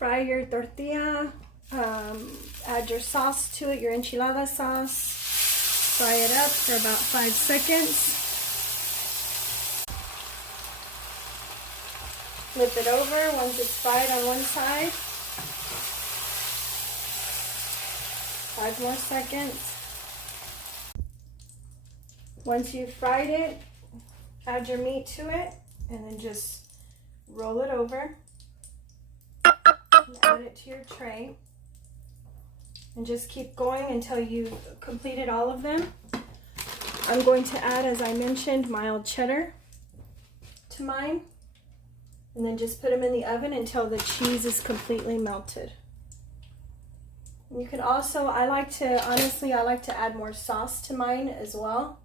Fry your tortilla, add your sauce to it, your enchilada sauce. Fry it up for about 5 seconds. Flip it over once it's fried on one side. 5 more seconds. Once you've fried it, add your meat to it and then just roll it over and add it to your tray. And just keep going until you've completed all of them. I'm going to add, as I mentioned, mild cheddar to mine. And then just put them in the oven until the cheese is completely melted. You can also, honestly, I like to add more sauce to mine as well.